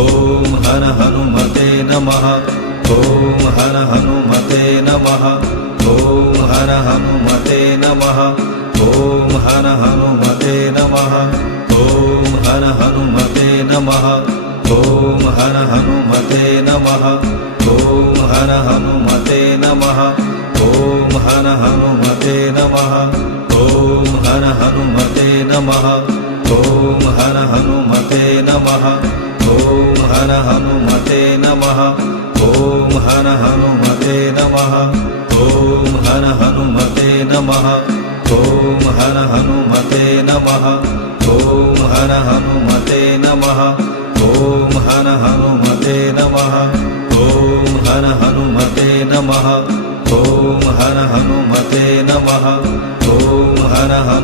ॐ हर हनुमते नमः। ॐ हर हनुमते नमः। ॐ हर हनुमते नमः। ॐ हर हनुमते नमः। ॐ हर हनुमते नमः। ॐ हर हनुमते नमः। ॐ हर हनुमते नमः। ॐ हर हनुमते नमः। ॐ हर हनुमते नमः। ॐ हर हनुमते नमः। ॐ हर हनुमते नमः। ॐ हर हनुमते नमः। ॐ हर हनुमते नमः। ॐ हर हनुमते नमः। ॐ हर हनुमते नमः। ॐ हर हनुमते नमः। ॐ हर हनुमते नमः। ॐ हर हनुमते नमः। ॐ हर हनु